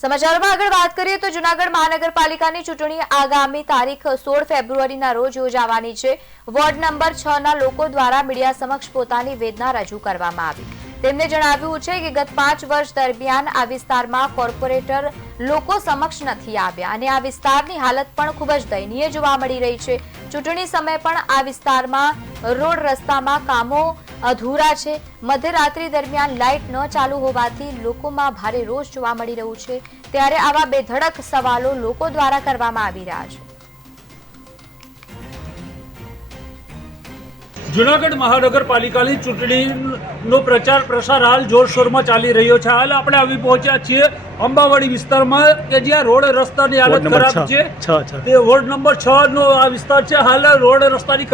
સમાચારમાં આગળ વાત કરીએ તો જૂનાગઢ મહાનગરપાલિકાની ચૂંટણી આગામી તારીખ 16 ફેબ્રુઆરીના રોજ યોજાવાની છે। વોર્ડ નંબર 6 ના લોકો દ્વારા મીડિયા સમક્ષ પોતાની વેદના રજૂ કરવામાં આવી। તેમને જણાવ્યું છે કે ગત 5 વર્ષ દરમિયાન આ વિસ્તારમાં કોર્પોરેટર લોકો સમક્ષ નથી આવ્યા અને આ વિસ્તારની હાલત પણ ખૂબ જ દયનીય જોવા મળી રહી છે। ચૂંટણી સમયે પણ આ વિસ્તારમાં રોડ રસ્તામાં કામો અધૂરા છે। મધ્યરાત્રિ દરમિયાન લાઇટ ન ચાલુ હોવાથી લોકોમાં ભારે રોષ જોવા મળી રહ્યું છે। ત્યારે આવા બેધડક સવાલો લોકો દ્વારા કરવામાં આવી રહ્યા છે। જૂનાગઢ મહાનગરપાલિકાની ચૂંટણીનો પ્રચાર પ્રસાર હાલ જોરશોરમાં ચાલી રહ્યો છે। હાલ આપણે આવી પહોંચ્યા છીએ અંબાવાડી વિસ્તારમાં કે જ્યાં રોડ રસ્તાની હાલત ખરાબ છે। તે વોર્ડ નંબર 6 નો આ વિસ્તાર છે। હાલ રોડ રસ્તાની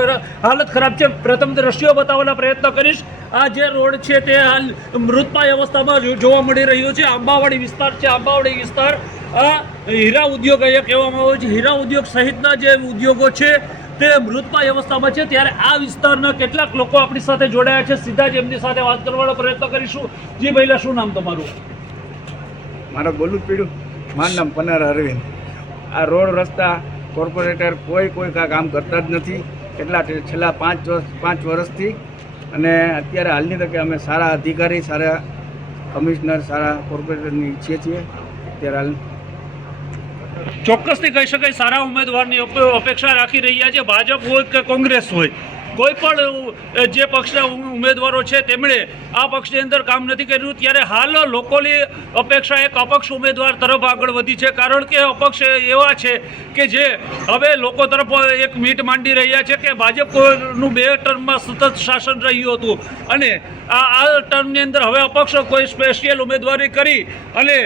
હાલત ખરાબ છે। પ્રથમ દ્રશ્યો બતાવવાના પ્રયત્ન કરીશ। આ જે રોડ છે તે હાલ મૃતપાય અવસ્થામાં જોવા મળી રહ્યો છે। અંબાવાડી વિસ્તાર છે। અંબાવાડી વિસ્તાર આ હીરા ઉદ્યોગ અહીંયા કહેવામાં આવે છે। હીરા ઉદ્યોગ સહિતના જે ઉદ્યોગો છે તે મૃતપાય અવસ્થામાં છે। ત્યારે આ વિસ્તારના કેટલાક લોકો આપણી સાથે જોડાયા છે। સીધા જ એમની સાથે વાત કરવાનો પ્રયત્ન કરીશું। જી ભઈલા, શું નામ તમારું? મારું બોલું પીડું, મારું નામ પનાર અરવિંદ। આ રોડ રસ્તા કોર્પોરેટર કોઈ કામ કરતા જ નથી છેલ્લા 5 વર્ષથી। અને અત્યારે હાલની તકે અમે સારા અધિકારી, સારા કમિશનર, સારા કોર્પોરેટરની ઈચ્છીએ છીએ। અત્યારે હાલ ચોક્કસથી કહી શકાય સારા ઉમેદવારની અપેક્ષા રાખી રહ્યા છે। ભાજપ હોય કે કોંગ્રેસ હોય, કોઈ પણ જે પક્ષના ઉમેદવારો છે તેમણે આ પક્ષની અંદર કામ નથી કર્યું। ત્યારે હાલ લોકોની અપેક્ષા એક અપક્ષ ઉમેદવાર તરફ આગળ વધી છે। કારણ કે અપક્ષ એવા છે કે જે હવે લોકો તરફ એક મીટ માંડી રહ્યા છે કે ભાજપનું 2 ટર્મમાં સતત શાસન રહ્યું હતું અને આ ટર્મની અંદર હવે અપક્ષ કોઈ સ્પેશિયલ ઉમેદવારી કરી અને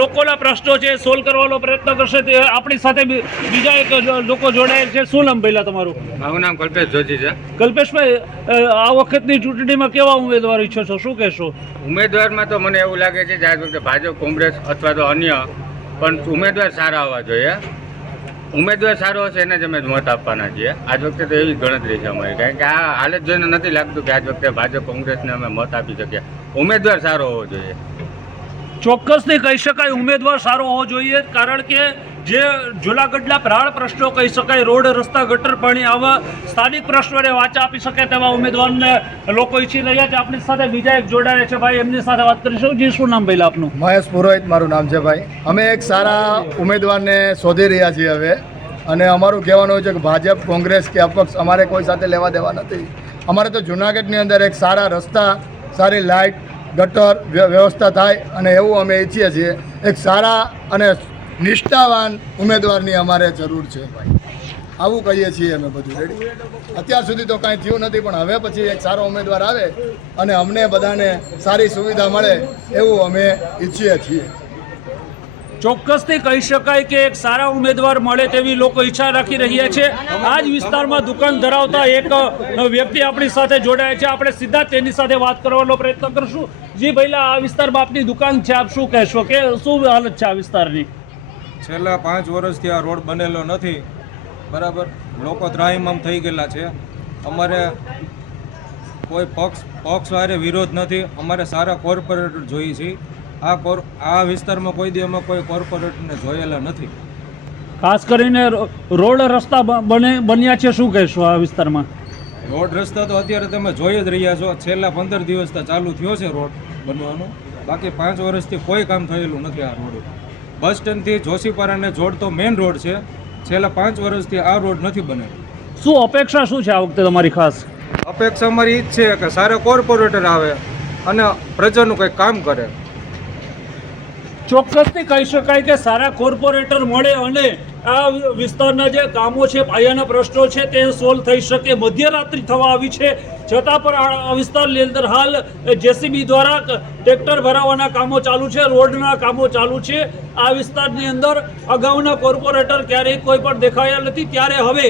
લોકોના પ્રશ્નો છે સોલ્વ કરવાનો પ્રયત્ન કરશે। તે આપણી સાથે બીજા એક લોકો જોડાયેલ છે। શું નામ ભઈલા તમારું? મારું નામ કલ્પેશ જોશી છે। કલ્પેશભાઈ, આ વખતની ચૂંટણીમાં કેવા ઉમેદવાર ઈચ્છો છો, શું કહેશો? ઉમેદવારમાં તો મને એવું લાગે છે કે આ વખતે ભાજપ, કોંગ્રેસ અથવા તો અન્ય પણ ઉમેદવાર સારા હોવા જોઈએ। ઉમેદવાર સારો હશે એને જ અમે મત આપવાના છીએ। આજ વખતે તો એવી ગણતરી છે અમારી, કારણ કે આ હાલત જોઈને નથી લાગતું કે આજ વખતે ભાજપ, કોંગ્રેસને અમે મત આપી શકીએ। ઉમેદવાર સારો હોવો જોઈએ। ચોક્કસથી કહી શકાય ઉમેદવાર સારો હોવો જોઈએ। કારણ કે જે જૂનાગઢના પ્રાણ પ્રશ્નો કહી શકાય, રોડ રસ્તા, ગટર પાણી, આવા સ્થાનિક પ્રશ્નોને વાચા આપી શકે તેવા ઉમેદવારને લોકો ઈચ્છી રહ્યા છે। આપણી સાથે બીજા એક જોડાયા છે ભાઈ, એમની સાથે વાત કરીશું। જી, શું નામ ભઈલા આપનું? મહેશ પુરોહિત મારું નામ છે ભાઈ। અમે એક સારા ઉમેદવારને શોધી રહ્યા છીએ હવે, અને અમારું કહેવાનું છે કે ભાજપ, કોંગ્રેસ કે અપક્ષ અમારે કોઈ સાથે લેવા દેવા નથી। અમારે તો જૂનાગઢની અંદર એક સારા રસ્તા, સારી લાઇટ, ગટર વ્યવસ્થા થાય અને એવું અમે ઈચ્છીએ છીએ। એક સારા અને નિષ્ઠાવાન ઉમેદવારની અમારે જરૂર છે ભાઈ, આવું કહીએ છીએ અમે। બધું રેડી, અત્યાર સુધી તો કાંઈ થયું નથી, પણ હવે પછી એક સારો ઉમેદવાર આવે અને અમને બધાને સારી સુવિધા મળે એવું અમે ઈચ્છીએ છીએ। ચોક્કસથી કહી શકાય કે એક સારા ઉમેદવાર મળે તેવી લોકો ઈચ્છા રાખી રહ્યા છે। આ જ વિસ્તારમાં દુકાન ધરાવતા એક વ્યક્તિ આપણી સાથે જોડાયા છે। આપણે સીધા તેની સાથે વાત કરવાનો પ્રયત્ન કરશું। જી ભઈલા, આ વિસ્તારમાં આપની દુકાન છે, આપ શું કહેશો કે શું હાલત છે આ વિસ્તારની? છેલ્લા 5 વર્ષથી આ રોડ બનેલો નથી, બરાબર। લોકો ત્રાહિમામ થઈ ગયેલા છે। અમારે કોઈ પક્ષ વારે વિરોધ નથી, અમારે સારા કોર્પોરેટર જોઈએ છીએ। આ વિસ્તારમાં કોઈ દી અમે કોઈ કોર્પોરેટરને જોયેલા નથી। ખાસ કરીને રોડ રસ્તા બન્યા છે, શું કહેશો આ વિસ્તારમાં? રોડ રસ્તા તો અત્યારે તમે જોઈ જ રહ્યા છો। છેલ્લા 15 દિવસથી ચાલુ થયો છે રોડ બનવાનું, બાકી 5 વર્ષથી કોઈ કામ થયેલું નથી આ રોડ। બસ સ્ટેન્ડથી જોશીપારાને જોડતો મેઇન રોડ છે, છેલ્લા 5 વર્ષથી આ રોડ નથી બનેલો। શું અપેક્ષા શું છે આ વખતે તમારી ખાસ? અપેક્ષા અમારી એ જ છે કે સારા કોર્પોરેટર આવે અને પ્રજાનું કંઈક કામ કરે। ચોક્કસથી કહી શકાય કે સારા કોર્પોરેટર મળે અને આ વિસ્તારના જે કામો છે, પાયાના પ્રશ્નો છે તે સોલ્વ થઈ શકે। મધ્યરાત્રિ થવા આવી છે છતાં પણ આ વિસ્તારની અંદર હાલ જેસીબી દ્વારા ટ્રેક્ટર ભરાવાના કામો ચાલુ છે, રોડના કામો ચાલુ છે। આ વિસ્તારની અંદર અગાઉના કોર્પોરેટર ક્યારેય કોઈ પણ દેખાયા નથી। ત્યારે હવે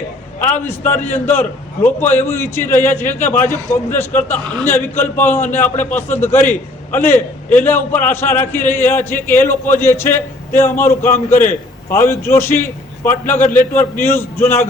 આ વિસ્તારની અંદર લોકો એવું ઈચ્છી રહ્યા છે કે ભાજપ, કોંગ્રેસ કરતાં અન્ય વિકલ્પો અને આપણે પસંદ કરી અને એના ઉપર આશા રાખી રહ્યા છે કે એ લોકો જે છે તે અમારું કામ કરે। ભાવિક જોશી, પાટનગર નેટવર્ક ન્યૂઝ, જૂનાગઢ।